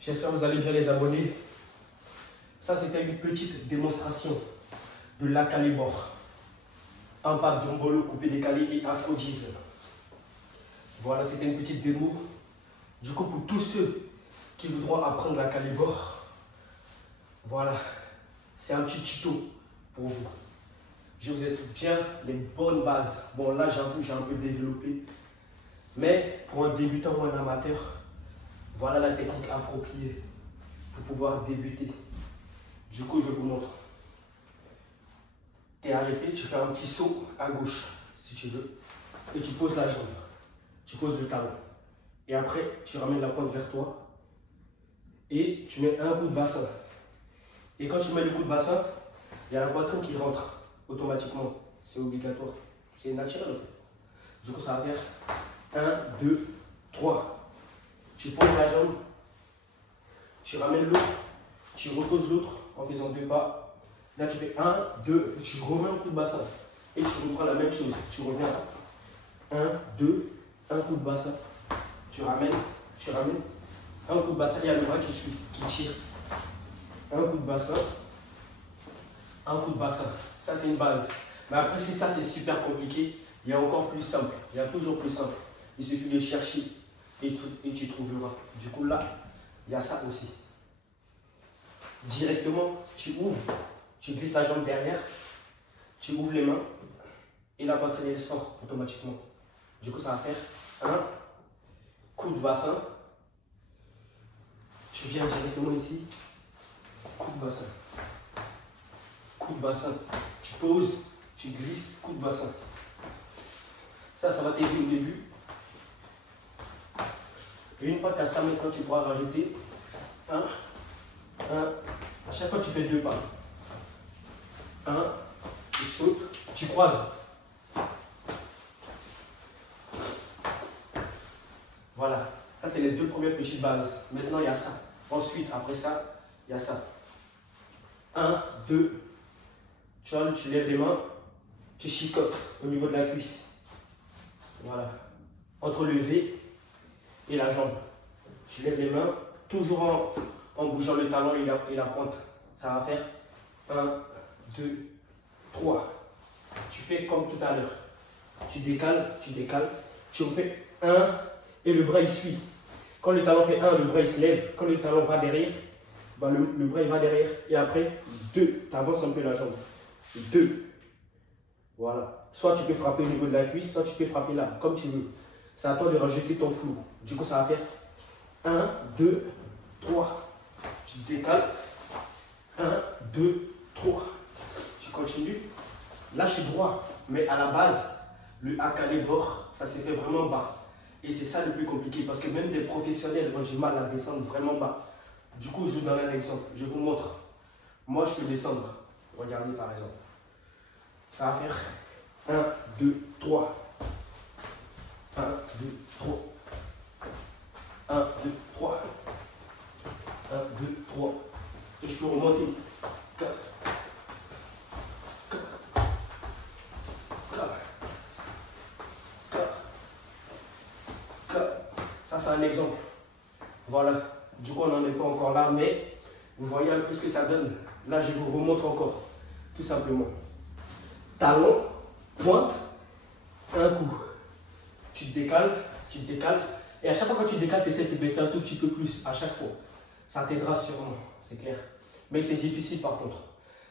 J'espère que vous allez bien les abonnés. Ça, c'était une petite démonstration de l'Akalibor. Impact Diombolo, coupé décalé et Afro-Diz. Voilà, c'était une petite démo. Du coup, pour tous ceux qui voudront apprendre l'Akalibor, voilà, c'est un petit tuto pour vous. Je vous explique bien les bonnes bases. Bon, là, j'avoue, j'ai un peu développé. Mais pour un débutant ou un amateur, voilà la technique appropriée pour pouvoir débuter. Du coup, je vous montre. Tu es arrêté, tu fais un petit saut à gauche, si tu veux. Et tu poses la jambe. Tu poses le talon. Et après, tu ramènes la pointe vers toi. Et tu mets un coup de bassin. Et quand tu mets le coup de bassin, il y a la poitrine qui rentre automatiquement. C'est obligatoire. C'est naturel en fait. Du coup, ça va faire 1, 2, 3. Tu poses la jambe. Tu ramènes l'autre. Tu reposes l'autre en faisant 2 pas. Là, tu fais 1, 2. Tu remets un coup de bassin. Et tu reprends la même chose. Tu reviens là. 1, 2. Un coup de bassin. Tu ramènes. Un coup de bassin. Il y a le bras qui suit, qui tire. Un coup de bassin. Un coup de bassin. Ça, c'est une base. Mais après, si ça, c'est super compliqué, il y a encore plus simple. Il y a toujours plus simple. Il suffit de chercher et tu trouveras. Du coup, là, il y a ça aussi. Directement, tu ouvres, tu glisses la jambe derrière, tu ouvres les mains et la poitrine elle sort automatiquement. Du coup, ça va faire un coup de bassin. Tu viens directement ici, coup de bassin. Coup de bassin. Tu poses, tu glisses, coup de bassin. Ça va t'aider au début. Et une fois que tu as ça, maintenant, tu pourras rajouter un. À chaque fois, tu fais 2 pas. 1, tu sautes, tu croises. Voilà. Ça, c'est les 2 premières petites bases. Maintenant, il y a ça. Ensuite, après ça, il y a ça. 1, 2. Tu vois, tu lèves les mains, tu chicotes au niveau de la cuisse. Voilà. Entre le V et la jambe. Tu lèves les mains, toujours en bougeant le talon et la pointe. Ça va faire 1, 2, 3. Tu fais comme tout à l'heure. Tu décales, tu refais 1 et le bras il suit. Quand le talon fait 1, le bras il se lève. Quand le talon va derrière, bah le bras il va derrière. Et après, 2. Tu avances un peu la jambe. 2. Voilà. Soit tu peux frapper au niveau de la cuisse, soit tu peux frapper là, comme tu veux. C'est à toi de rajouter ton flou. Du coup, ça va faire 1, 2, 3. Tu décales. 1, 2, 3. Tu continues. Lâche droit. Mais à la base, le Akalibor, ça s'est fait vraiment bas. Et c'est ça le plus compliqué parce que même des professionnels ont du mal à descendre vraiment bas. Du coup, je vous donne un exemple. Je vous montre. Moi, je peux descendre. Regardez par exemple. Ça va faire 1, 2, 3. 1, 2, 3. 1, 2, 3. 1, 2, 3. Et je peux remonter. 4. 4. 4. 4. 4. Ça, c'est un exemple. Voilà. Du coup, on n'en est pas encore là, mais vous voyez un peu ce que ça donne. Là, je vous remontre encore. Tout simplement. Talon, pointe, un coup. Tu te décales, et à chaque fois que tu te décales, tu essaies de te baisser un tout petit peu plus, à chaque fois. Ça t'aidera sûrement, c'est clair. Mais c'est difficile par contre.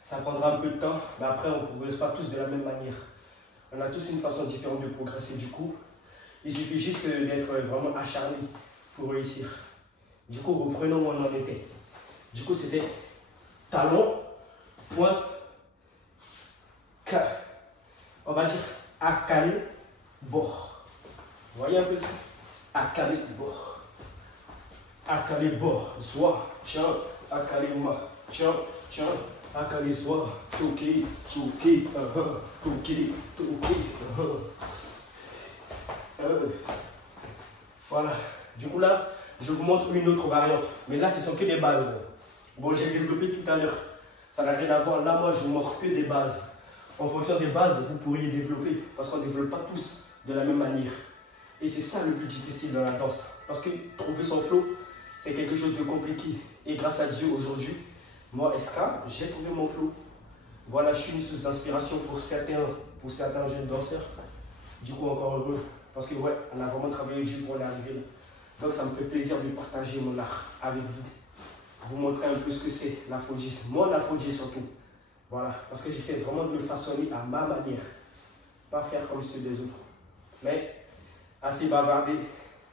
Ça prendra un peu de temps, mais après, on ne progresse pas tous de la même manière. On a tous une façon différente de progresser. Du coup, il suffit juste d'être vraiment acharné pour réussir. Du coup, reprenons où on en était. Du coup, c'était talon, pointe, on va dire Akalibor. Vous voyez un peu? Akalibor. Akalibor. Zoa. Tiens. Akalima. Tiens. Akalizoa. Toki. Toki. Toki. Voilà. Du coup là, je vous montre une autre variante. Mais là, ce sont que des bases. Bon, j'ai développé tout à l'heure. Ça n'a rien à voir. Là, moi, je vous montre que des bases. En fonction des bases, vous pourriez développer. Parce qu'on ne développe pas tous de la même manière. Et c'est ça le plus difficile dans la danse. Parce que trouver son flow, c'est quelque chose de compliqué. Et grâce à Dieu, aujourd'hui, moi, SK, j'ai trouvé mon flow. Voilà, je suis une source d'inspiration pour certains jeunes danseurs. Du coup, encore heureux. Parce que, ouais, on a vraiment travaillé dur pour en arriver là. Donc, ça me fait plaisir de partager mon art avec vous. Vous montrer un peu ce que c'est l'afro-jazz. Mon afro-jazz surtout. Voilà, parce que j'essaie vraiment de le façonner à ma manière. Pas faire comme ceux des autres. Mais, assez bavardé,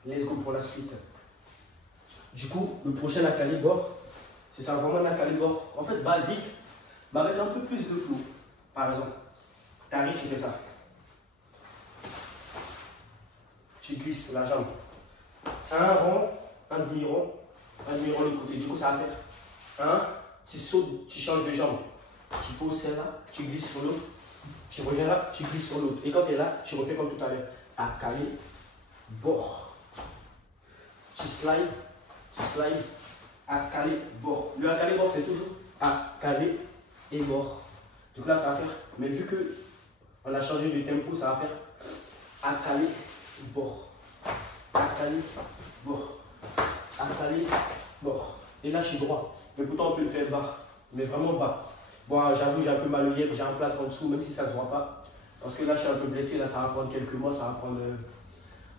let's go pour la suite. Du coup, le prochain Akalibor, c'est ça, vraiment un Akalibor, en fait, basique, mais avec un peu plus de flow. Par exemple, tu arrives, tu fais ça. Tu glisses la jambe. Un rond, un demi-rond de l'autre côté. Du coup, ça va faire un, tu sautes, tu changes de jambe. Tu poses celle-là, tu glisses sur l'autre. Tu reviens là, tu glisses sur l'autre. Et quand tu es là, tu refais comme tout à l'heure. Akalibor. Tu slides, Akalibor. Le Akalibor, c'est toujours Akalibor et bord. Du coup, là, ça va faire. Mais vu que on a changé de tempo, ça va faire Akalibor. Akalibor. Akalibor. Et là, je suis droit. Mais pourtant, on peut le faire bas. Mais vraiment bas. Bon, j'avoue, j'ai un peu mal au yep, j'ai un plâtre en dessous, même si ça ne se voit pas. Parce que là, je suis un peu blessé. Là, ça va prendre quelques mois. Ça va prendre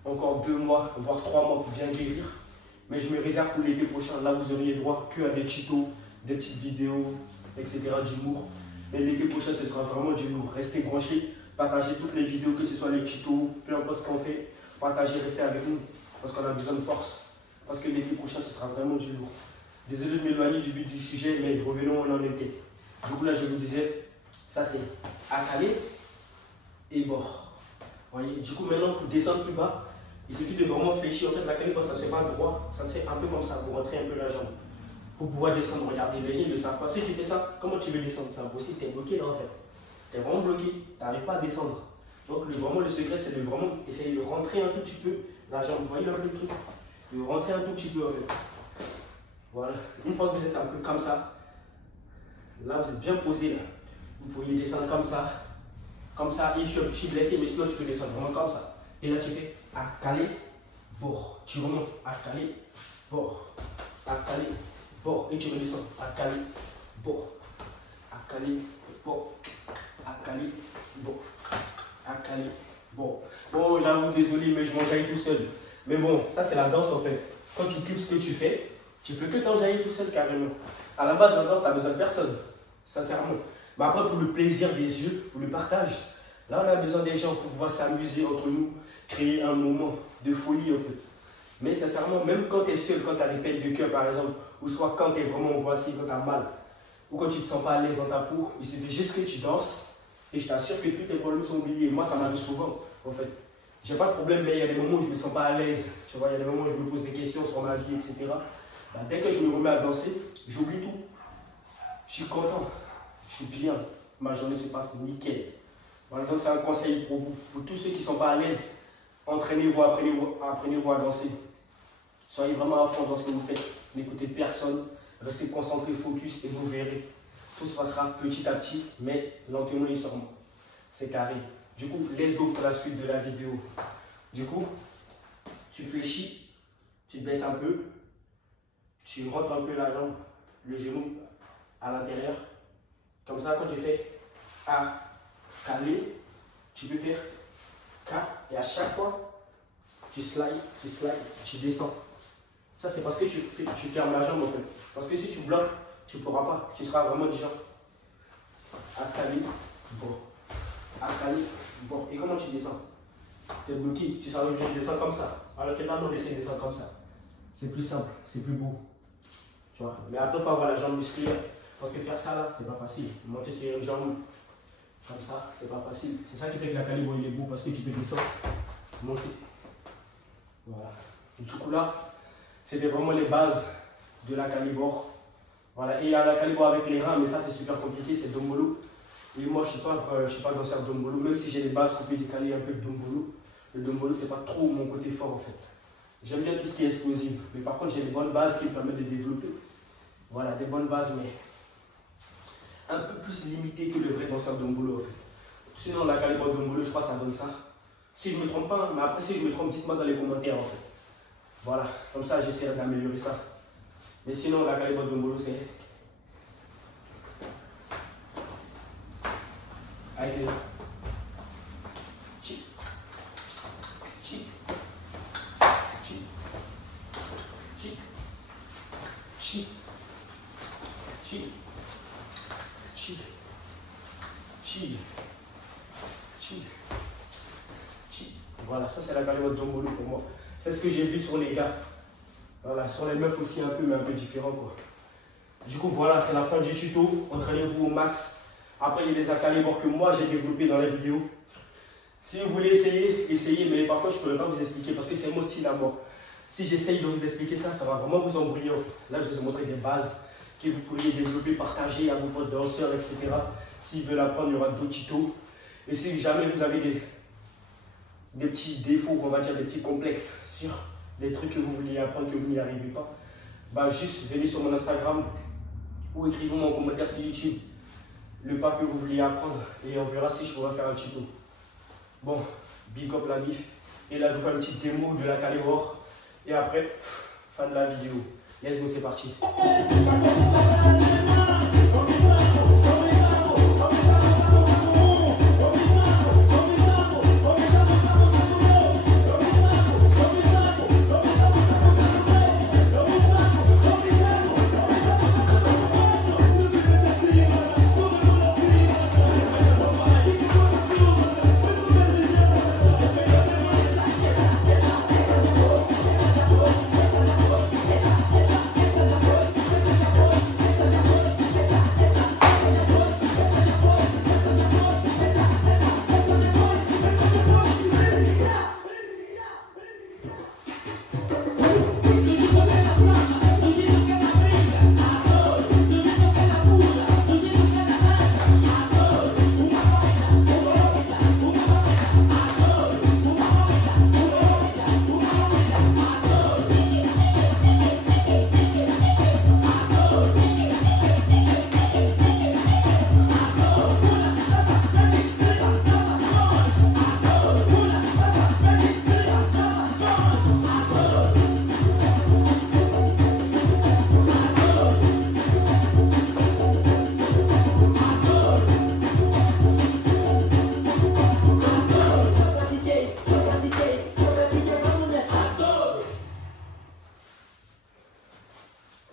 encore 2 mois, voire 3 mois pour bien guérir. Mais je me réserve pour l'été prochain. Là, vous auriez droit qu'à des tutos, des petites vidéos, etc. d'humour. Mais l'été prochain, ce sera vraiment du lourd. Restez branchés, partagez toutes les vidéos, que ce soit les tutos, peu importe ce qu'on fait. Partagez, restez avec nous. Parce qu'on a besoin de force. Parce que l'été prochain, ce sera vraiment du lourd. Désolé de m'éloigner du but du sujet, mais revenons où on en était. Du coup, là, je vous disais, ça c'est Akale et bord. Voyez, du coup, maintenant, pour descendre plus bas, il suffit de vraiment fléchir. En fait, l'Akale, ça ne se fait pas droit, ça se fait un peu comme ça. Vous rentrez un peu la jambe. Pour pouvoir descendre, regardez, les gens ne le savent pas. Si tu fais ça, comment tu veux descendre? C'est impossible, tu es bloqué là en fait. Tu es vraiment bloqué, tu n'arrives pas à descendre. Donc, vraiment, le secret, c'est de vraiment essayer de rentrer un tout petit peu la jambe. Vous voyez un peu le truc? De rentrer un tout petit peu en fait. Voilà. Une fois que vous êtes un peu comme ça, là, vous êtes bien posé là. Vous pourriez descendre comme ça. Comme ça, et je suis blessé, mais sinon, tu peux descendre vraiment comme ça. Et là, tu fais Akale, bord. Tu remontes, Akale, bord. Akale, bord. Et tu redescends, Akale, bord. Akale, bord. Akale, bord. Akale, bord. Bon, j'avoue, désolé, mais je m'enjaille tout seul. Mais bon, ça, c'est la danse en fait. Quand tu kiffes ce que tu fais, tu peux que t'enjailler tout seul carrément. À la base, la danse, tu n'as besoin de personne, sincèrement. Mais après, pour le plaisir des yeux, pour le partage, là, on a besoin des gens pour pouvoir s'amuser entre nous, créer un moment de folie en fait. Mais sincèrement, même quand tu es seul, quand tu as des peines de cœur par exemple, ou soit quand tu es vraiment voici, quand tu as mal, ou quand tu ne te sens pas à l'aise dans ta peau, il suffit juste que tu danses et je t'assure que tous tes problèmes sont oubliés. Moi, ça m'arrive souvent en fait. J'ai pas de problème, mais il y a des moments où je ne me sens pas à l'aise. Tu vois, il y a des moments où je me pose des questions sur ma vie, etc. Bah, dès que je me remets à danser, j'oublie tout. Je suis content, je suis bien, ma journée se passe nickel. Voilà, donc c'est un conseil pour vous, pour tous ceux qui ne sont pas à l'aise, entraînez-vous, apprenez-vous à danser. Soyez vraiment à fond dans ce que vous faites, n'écoutez personne, restez concentrés, focus et vous verrez. Tout se passera petit à petit, mais lentement et sûrement. C'est carré. Du coup, let's go pour la suite de la vidéo. Du coup, tu fléchis, tu te baisses un peu, tu rentres un peu la jambe, le genou à l'intérieur. Comme ça, quand tu fais A, calé, tu peux faire K et à chaque fois, tu slides, tu descends. Ça, c'est parce que tu fermes la jambe en fait. Parce que si tu bloques, tu ne pourras pas. Tu seras vraiment du genre A, calé, bon. A, calé, bon. Et comment tu descends? Tu es bloqué, tu seras obligé de descendre comme ça. Alors que là, on essaie de descendre comme ça. C'est plus simple, c'est plus beau. Tu vois? Mais après, il faut avoir la jambe musculaire. Parce que faire ça là, c'est pas facile. Monter sur une jambe comme ça, c'est pas facile. C'est ça qui fait que la calibre il est beau parce que tu peux descendre, monter. Voilà. Et du coup là, c'était vraiment les bases de la calibre. Voilà. Et il y a la calibre avec les reins, mais ça c'est super compliqué, c'est dombolo. Et moi je suis pas danseur dombolo, même si j'ai des bases coupées décalées un peu de dombolo. Le dombolo c'est pas trop mon côté fort en fait. J'aime bien tout ce qui est explosif, mais par contre j'ai des bonnes bases qui me permettent de développer. Voilà, des bonnes bases, mais un peu plus limité que le vrai danseur dombolo en fait. Sinon la calibre dombolo, je crois que ça donne ça. Si je me trompe pas, mais après si je me trompe, dites-moi dans les commentaires en fait. Voilà, comme ça j'essaie d'améliorer ça. Mais sinon, la calibre Dombolo, c'est avec les chi, chi, chi, chi, chi, chi, chi, chi, chi, chi. Voilà, ça c'est la calibre Dombolo pour moi. C'est ce que j'ai vu sur les gars. Voilà, sur les meufs aussi un peu, mais un peu différent quoi. Du coup, voilà, c'est la fin du tuto. Entraînez-vous au max. Après, il y a des calibres que moi j'ai développés dans la vidéo. Si vous voulez essayer, essayez, mais par contre, je ne pourrais pas vous expliquer parce que c'est mon style à moi. Si j'essaye de vous expliquer ça, ça va vraiment vous embrouiller. Là, je vous ai montré des bases que vous pourriez développer, partager à vos potes danseurs, etc. S'ils veulent apprendre, il y aura d'autres tutos. Et si jamais vous avez des petits défauts, on va dire des petits complexes sur des trucs que vous vouliez apprendre, que vous n'y arrivez pas, bah juste venez sur mon Instagram ou écrivez-moi en commentaire sur YouTube le pas que vous vouliez apprendre et on verra si je pourrais faire un tuto. Bon, big up la bif. Et là, je vous fais une petite démo de la calibre. Et après, fin de la vidéo. Let's go, c'est parti.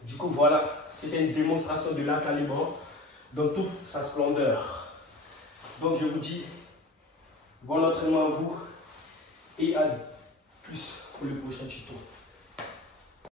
Du coup, voilà, c'était une démonstration de la calibre dans toute sa splendeur. Donc, je vous dis bon entraînement à vous et à plus pour le prochain tuto.